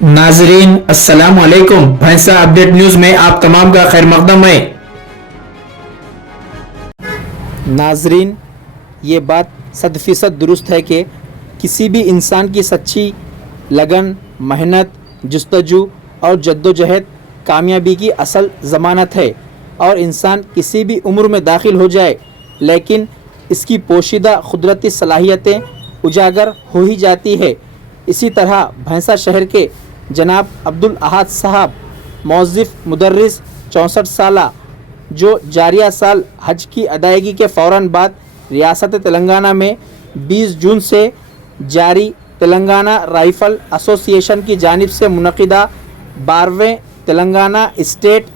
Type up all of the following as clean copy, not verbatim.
नाजरीन अस्सलाम वालेकुम। भैंसा अपडेट न्यूज में आप तमाम का खैर मकदम है। नाजरीन, ये बात 100% दुरुस्त है कि किसी भी इंसान की सच्ची लगन, मेहनत, जुस्तजू और जद्दोजहद कामयाबी की असल ज़मानत है। और इंसान किसी भी उम्र में दाखिल हो जाए लेकिन इसकी पोशीदा कुदरती सलाहियतें उजागर हो ही जाती है। इसी तरह भैंसा शहर के जनाब अब्दुल अहद साहब मौज़िफ़ मुदर्रिस 64 साला, जो जारिया साल हज की अदायगी के फ़ौरन बाद रियासत तेलंगाना में 20 जून से जारी तेलंगाना राइफ़ल एसोसिएशन की जानिब से मुनक़िदा 12वें तेलंगाना स्टेट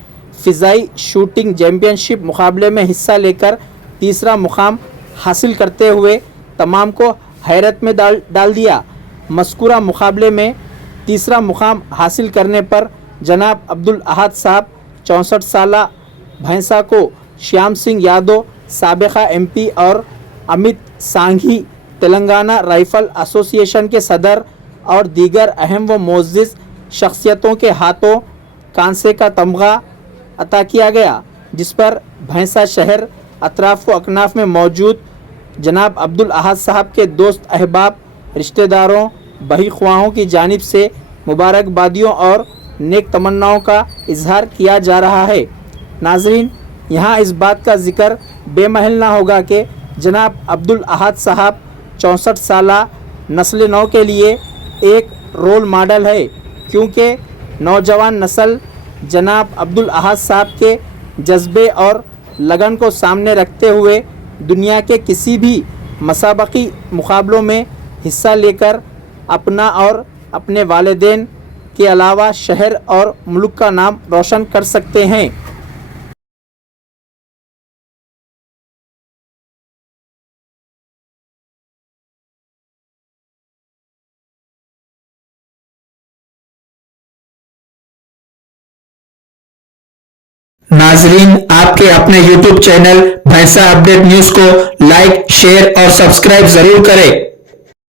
फ़िज़ाई शूटिंग चैम्पियनशिप मुकाबले में हिस्सा लेकर तीसरा मुकाम हासिल करते हुए तमाम को हैरत में डाल दिया। मज़कूरा मुकाबले में तीसरा मुकाम हासिल करने पर जनाब अब्दुल अहद साहब 64 साला भैंसा को श्याम सिंह यादव साबिक़ा MP और अमित सांघी तेलंगाना राइफ़ल एसोसिएशन के सदर और दीगर अहम व मोअज़्ज़िज़ शख्सियतों के हाथों कांसे का तमगा अता किया गया, जिस पर भैंसा शहर अतराफ़ व अकनाफ में मौजूद जनाब अब्दुल अहद साहब के दोस्त अहबाब, रिश्तेदारों, बही ख्वाहों की जानिब से मुबारकबादियों और नेक तमन्नाओं का इजहार किया जा रहा है। नाजरीन, यहाँ इस बात का ज़िक्र बेमहल ना होगा कि जनाब अब्दुल अहद साहब 64 साला नस्ल नौ के लिए एक रोल मॉडल है, क्योंकि नौजवान नस्ल जनाब अब्दुल अहद साहब के जज्बे और लगन को सामने रखते हुए दुनिया के किसी भी मसाबकी मुकाबलों में हिस्सा लेकर अपना और अपने वालिदैन के अलावा शहर और मुल्क का नाम रोशन कर सकते हैं। नाजरीन, आपके अपने YouTube चैनल भैंसा अपडेट न्यूज को लाइक, शेयर और सब्सक्राइब जरूर करें।